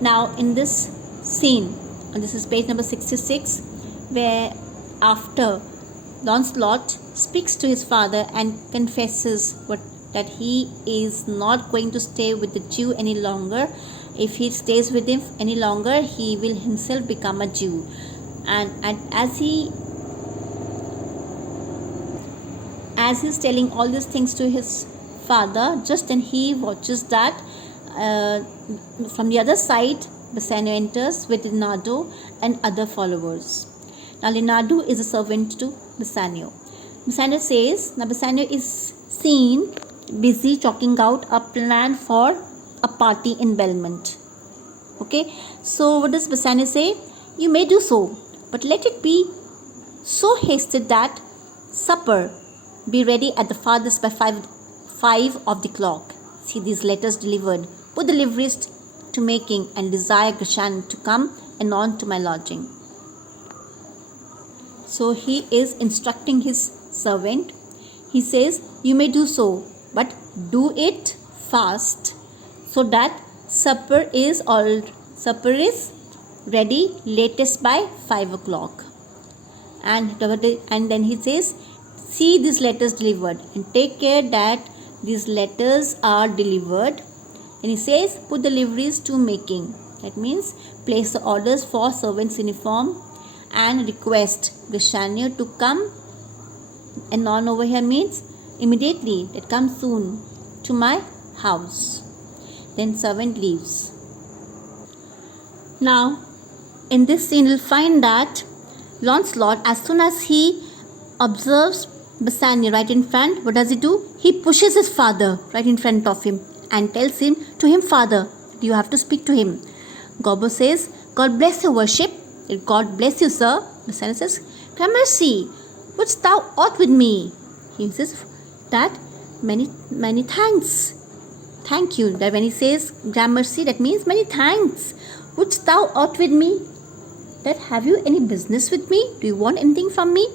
Now in this scene, and this is page number 66, where after Lancelot speaks to his father and confesses that he is not going to stay with the Jew any longer. If he stays with him any longer, he will himself become a Jew. And as he's telling all these things to his father, just then he watches that from the other side, Bassanio enters with Leonardo and other followers. Now Leonardo is a servant to Bassanio. Bassanio says, now Bassanio is seen busy chalking out a plan for a party in Belmont. Okay, so what does Bassanio say? You may do so, but let it be so hasted that supper be ready at the farthest by 5 of the clock. See these letters delivered. Put the liveries to making and desire Gratian to come anon to my lodging. So he is instructing his servant. He says, you may do so, but do it fast, so that supper is ready latest by 5 o'clock. And then he says, see these letters delivered and take care that these letters are delivered. And he says, put the liveries to making. That means place the orders for servants' uniform and request Bassanio to come. And non over here means immediately, that comes soon to my house. Then servant leaves. Now in this scene you'll find that Lancelot, as soon as he observes Bassanio right in front, what does he do? He pushes his father right in front of him and tells him, father, you have to speak to him. Gobbo says, God bless your worship. God bless you, sir. Bassanio says, gramercy, wouldst thou aught with me? He says that many thanks. Thank you. That when he says gramercy, that means many thanks. Wouldst thou aught with me? That have you any business with me? Do you want anything from me?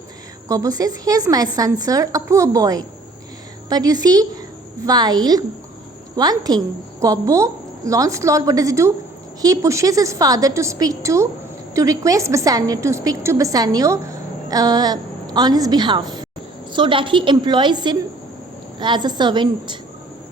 Gobbo says, here's my son, sir, a poor boy. But you see, while one thing, Gobbo, Lancelot, what does he do? He pushes his father to request Bassanio to speak to Bassanio on his behalf, so that he employs him as a servant,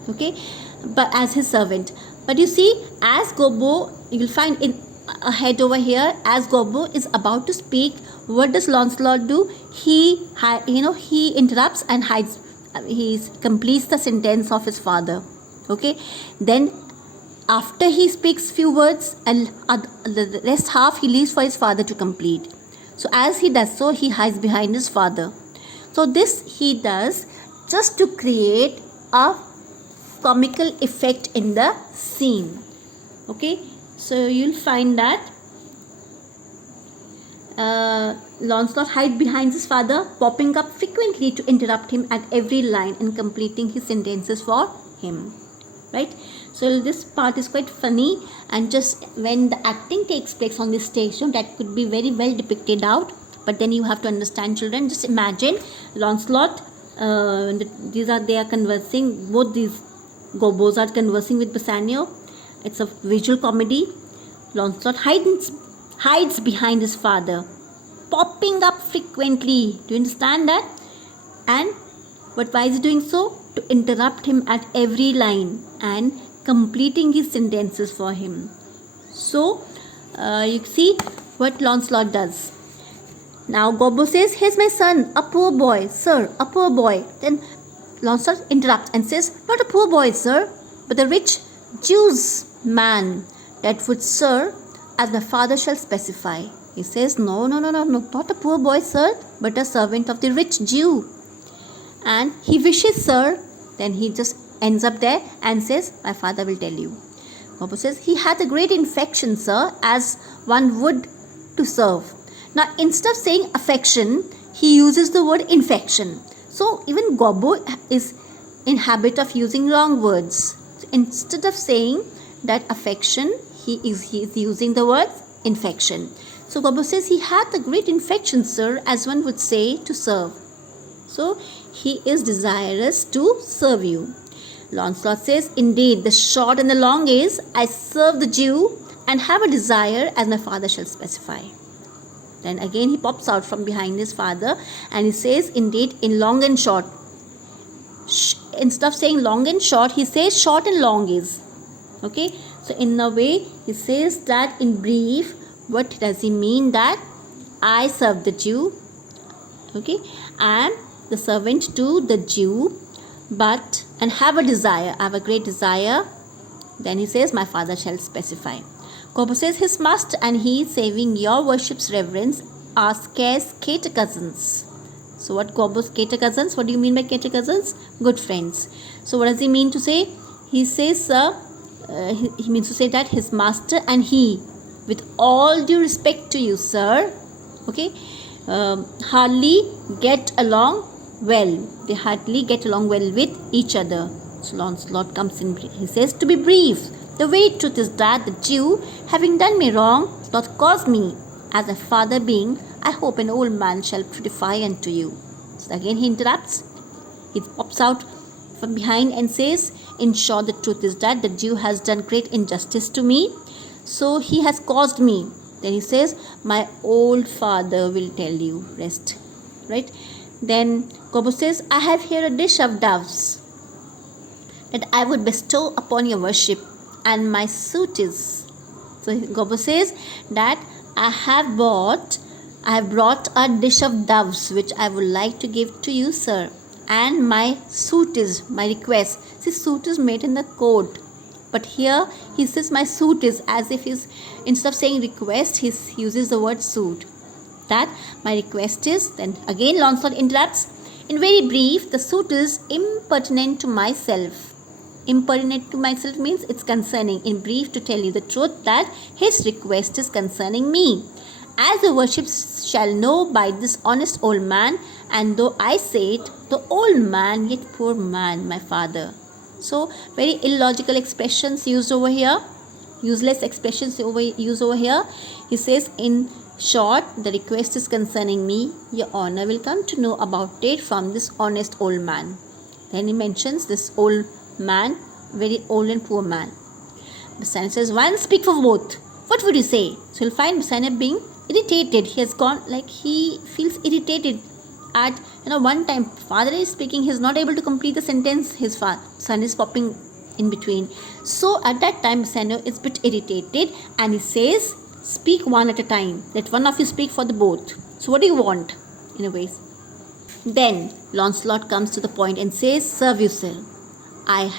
okay, but as his servant. But you see, as Gobbo, you will find in ahead over here, as Gobbo is about to speak, what does Lancelot do? He interrupts and hides. He completes the sentence of his father. Okay, then after he speaks few words, and the rest half he leaves for his father to complete. So as he does so, he hides behind his father. So this he does just to create a comical effect in the scene. Okay, so you'll find that Lancelot hides behind his father, popping up frequently to interrupt him at every line and completing his sentences for him. Right? So this part is quite funny, and just when the acting takes place on this stage, that could be very well depicted out. But then you have to understand, children, just imagine Lancelot, they are conversing, both these Gobbos are conversing with Bassanio. It's a visual comedy. Lancelot hides behind his father, popping up frequently. Do you understand that? And why is he doing so? To interrupt him at every line and completing his sentences for him. So you see what Lancelot does. Now Gobbo says, here's my son, a poor boy, sir, a poor boy. Then Lancelot interrupts and says, not a poor boy, sir, but a rich Jew's man, that would, sir, as my father shall specify. He says, no, not a poor boy, sir, but a servant of the rich Jew. And he wishes, sir, then he just ends up there and says, my father will tell you. Gobbo says, he hath a great infection, sir, as one would to serve. Now, instead of saying affection, he uses the word infection. So, even Gobbo is in habit of using long words. So, instead of saying that affection, he is using the word infection. So, Gobbo says, he hath a great infection, sir, as one would say, to serve. So, he is desirous to serve you. Lancelot says, indeed, the short and the long is, I serve the Jew and have a desire as my father shall specify. Then again he pops out from behind his father and he says, indeed, in long and short. Instead of saying long and short, he says short and long is. Okay, so in a way he says that in brief. What does he mean? That I serve the Jew, okay, and the servant to the Jew, but and have a desire, I have a great desire. Then he says, my father shall specify. Gobbo says, his master and he, saving your worship's reverence, are scarce cater cousins. So what Gobbo's cater cousins? What do you mean by cater cousins? Good friends. So what does he mean to say? He says, he means to say that his master and he, with all due respect to you, sir, okay, hardly get along well. They hardly get along well with each other. So Lancelot comes in. He says, to be brief, the very truth is that the Jew, having done me wrong, doth cause me, as a father being, I hope an old man shall fructify unto you. So again he interrupts. He pops out from behind and says, in short, the truth is that the Jew has done great injustice to me, so he has caused me. Then he says, my old father will tell you. Rest. Right? Then Gobbo says, I have here a dish of doves that I would bestow upon your worship, and my suit is. So Gobbo says that I have brought a dish of doves which I would like to give to you, sir, and my suit is, my request. See, suit is made in the court, but here he says my suit is, as if he's, instead of saying request, he uses the word suit. That my request is. Then again Lancelot interrupts. In very brief, the suit is impertinent to myself. Impertinent to myself means it's concerning. In brief, to tell you the truth, that his request is concerning me. As the worship shall know by this honest old man, and though I say it, the old man, yet poor man, my father. So very illogical expressions used over here, useless expressions used over here. He says, in short, the request is concerning me. Your honor will come to know about it from this honest old man. Then he mentions this old man, very old and poor man. Bassanio says, one speak for both. What would you say? So you'll find Bassanio being irritated. He has gone, like he feels irritated at, one time father is speaking, he is not able to complete the sentence, his son is popping in between. So at that time Bassanio is a bit irritated and he says, speak one at a time, let one of you speak for the both. So what do you want, in a way? Then Lancelot comes to the point and says, serve you, sir. I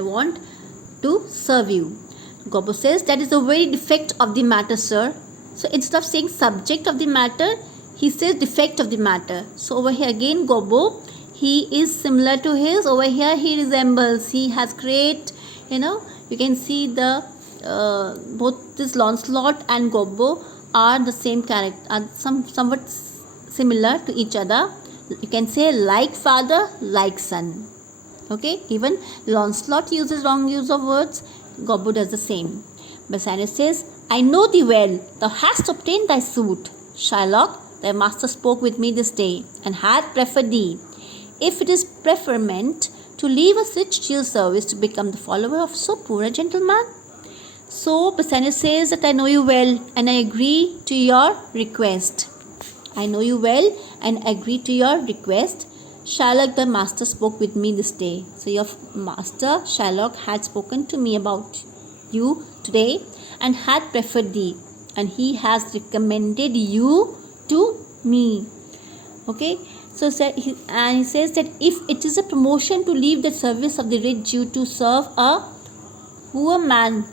want to serve you. Gobbo says, that is the very defect of the matter, sir. So instead of saying subject of the matter, he says defect of the matter. So over here again Gobbo, he is similar to his. Over here he resembles. He has great, you can see the both this Lancelot and Gobbo are the same character, are somewhat similar to each other. You can say like father, like son. Okay, even Lancelot uses wrong use of words. Gobbo does the same. Bassanio says, I know thee well, thou hast obtained thy suit. Shylock, thy master spoke with me this day, and hath preferred thee. If it is preferment to leave a rich Jew service to become the follower of so poor a gentleman. So Bassanio says that I know you well, and I agree to your request. I know you well, and agree to your request. Shylock, the master, spoke with me this day. So your master Shylock had spoken to me about you today and had preferred thee, and he has recommended you to me. Okay, so he says that if it is a promotion to leave the service of the rich Jew to serve a poor man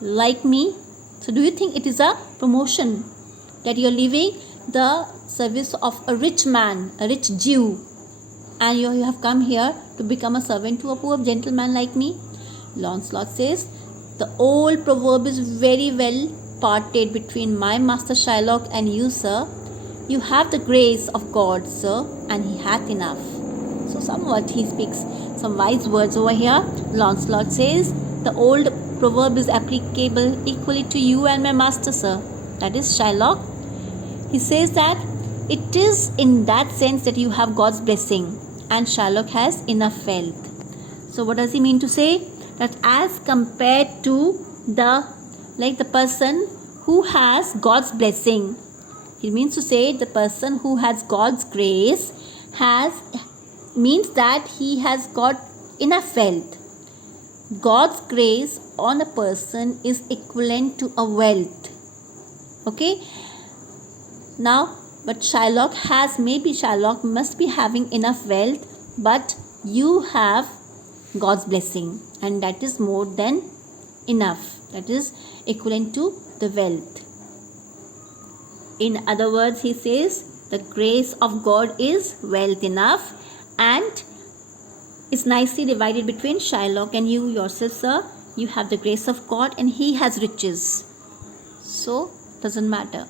like me, so do you think it is a promotion that you are leaving the service of a rich man, a rich Jew, and you have come here to become a servant to a poor gentleman like me? Lancelot says, the old proverb is very well parted between my master Shylock and you, sir. You have the grace of God, sir, and he hath enough. So somewhat he speaks some wise words over here. Lancelot says, the old proverb is applicable equally to you and my master, sir. That is Shylock. He says that it is in that sense that you have God's blessing and Shylock has enough wealth. So what does he mean to say? that as compared to the person who has God's blessing. It means to say the person who has God's grace means that he has got enough wealth. God's grace on a person is equivalent to a wealth. Okay. Now, but Shylock must be having enough wealth, but you have God's blessing, and that is more than enough. That is equivalent to the wealth. In other words, he says the grace of God is wealth enough, and it's nicely divided between Shylock and you yourself, sir. You have the grace of God and he has riches. So, doesn't matter.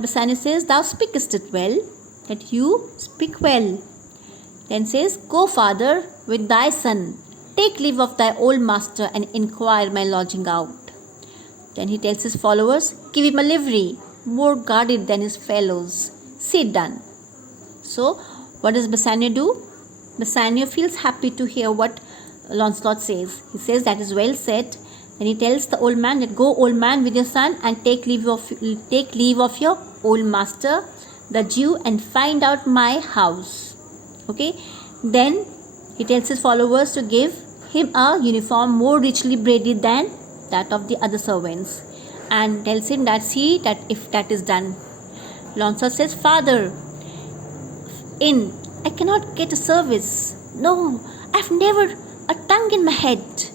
Bassanio says, thou speakest it well, that you speak well. Then says, go, father, with thy son. Take leave of thy old master and inquire my lodging out. Then he tells his followers, give him a livery, more guarded than his fellows. See done. So, what does Bassanio do? Bassanio feels happy to hear what Lancelot says. He says, that is well said. Then he tells the old man that go, old man, with your son and take leave of your old master, the Jew, and find out my house. Okay. Then he tells his followers to give him a uniform more richly braided than that of the other servants, and tells him that see that if that is done. Lancelot says, father, I cannot get a service. No, I've never a tongue in my head.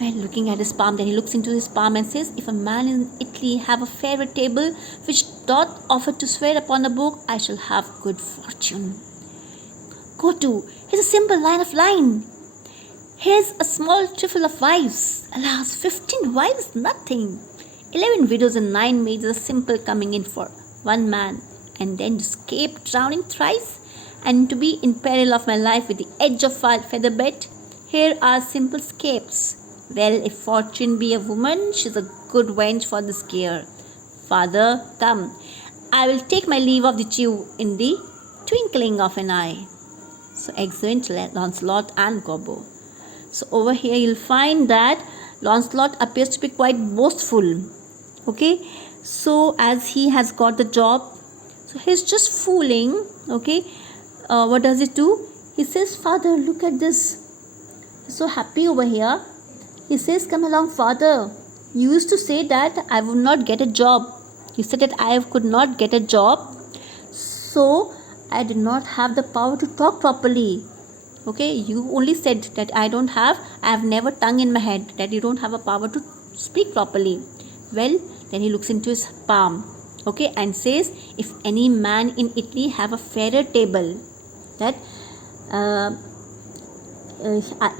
Well, looking at his palm, then he looks into his palm and says, if a man in Italy have a fairer table which doth offer to swear upon a book, I shall have good fortune. Go to, here's a simple line of line. Here's a small trifle of wives. Alas, 15 wives, nothing. 11 widows and 9 maids is a simple coming in for one man, and then to escape drowning thrice, and to be in peril of my life with the edge of a feather bed. Here are simple scapes. Well, if fortune be a woman, she's a good wench for this gear. Father, come, I will take my leave of the Jew in the twinkling of an eye. So excellent, Lancelot and Gobbo. So over here you'll find that Lancelot appears to be quite boastful. Okay, so as he has got the job, so he's just fooling. Okay, what does it do? He says, father, look at this. He's so happy over here. He says, come along, father. You used to say that I would not get a job. You said that I could not get a job, so I did not have the power to talk properly. Okay, you only said that I have never tongue in my head, that you don't have a power to speak properly. Well, then he looks into his palm, okay, and says, if any man in Italy have a fairer table, that I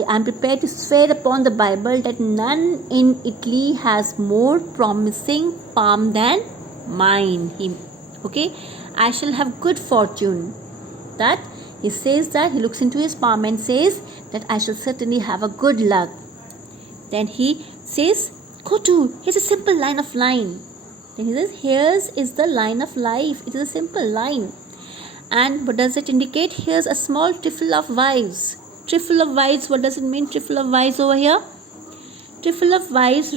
am prepared to swear upon the Bible that none in Italy has more promising palm than mine. Okay, I shall have good fortune. That he says that he looks into his palm and says that I shall certainly have a good luck. Then he says, go to, here's a simple line of line. Then he says, here's is the line of life. It is a simple line. And what does it indicate? Here's a small trifle of wives. Trifle of wives, what does it mean, trifle of wives over here? Trifle of wives,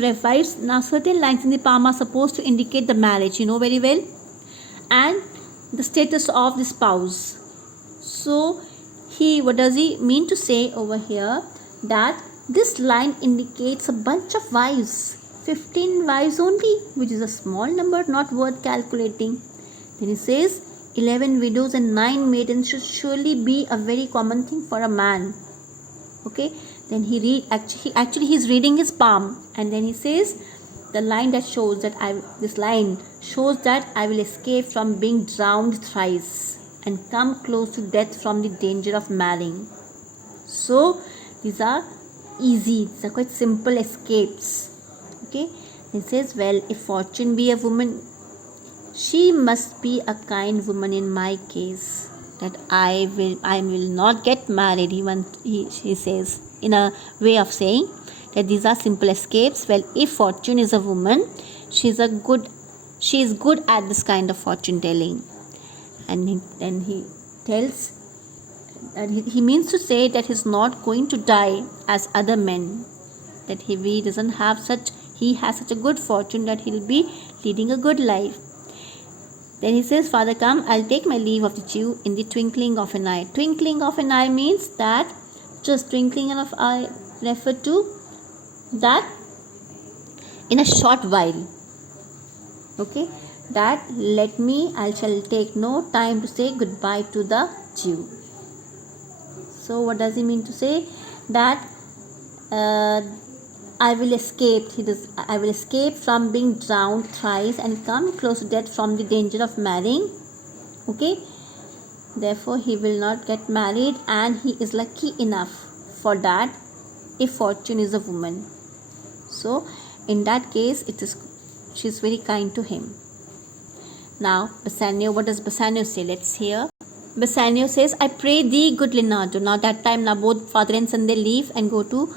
now certain lines in the palm are supposed to indicate the marriage, you know very well, and the status of the spouse. So what does he mean to say over here? That this line indicates a bunch of wives, 15 wives only, which is a small number, not worth calculating. Then he says 11 widows and 9 maidens should surely be a very common thing for a man. Okay, then he's reading his palm, and then he says the line that shows that I will escape from being drowned thrice and come close to death from the danger of marrying. So these are easy, these are quite simple escapes. Okay, he says, well, if fortune be a woman, she must be a kind woman in my case, that I will not get married. He says in a way of saying that these are simple escapes. Well, if fortune is a woman, she is good at this kind of fortune telling. And then he tells that he means to say that he's not going to die as other men. that he has such a good fortune that he'll be leading a good life. Then he says, Father, come, I'll take my leave of the Jew in the twinkling of an eye. Twinkling of an eye means that just twinkling of eye refer to that in a short while. Okay, that I shall take no time to say goodbye to the Jew. So what does he mean to say? That I will escape. I will escape from being drowned thrice and come close to death from the danger of marrying. Okay, therefore he will not get married, and he is lucky enough for that if fortune is a woman. So in that case, she is very kind to him. Now Bassanio, what does Bassanio say? Let's hear. Bassanio says, I pray thee, good Leonardo. Now that time, both father and son, they leave and go to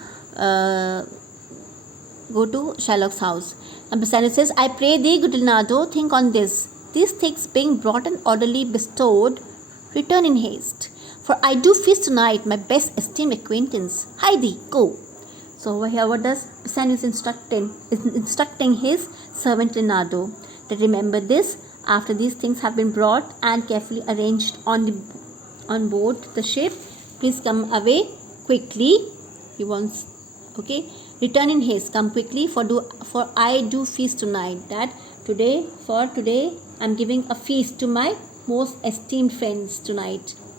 Shylock's house. And Bassanio says, I pray thee, good Leonardo, think on this. These things being brought and orderly bestowed, return in haste. For I do feast tonight my best esteemed acquaintance. Hie thee, go. So over here, what does Bassanio is instructing his servant Leonardo, that remember this, after these things have been brought and carefully arranged on board the ship, please come away quickly. He wants, okay, return in haste, come quickly, for I do feast tonight. That today I'm giving a feast to my most esteemed friends tonight.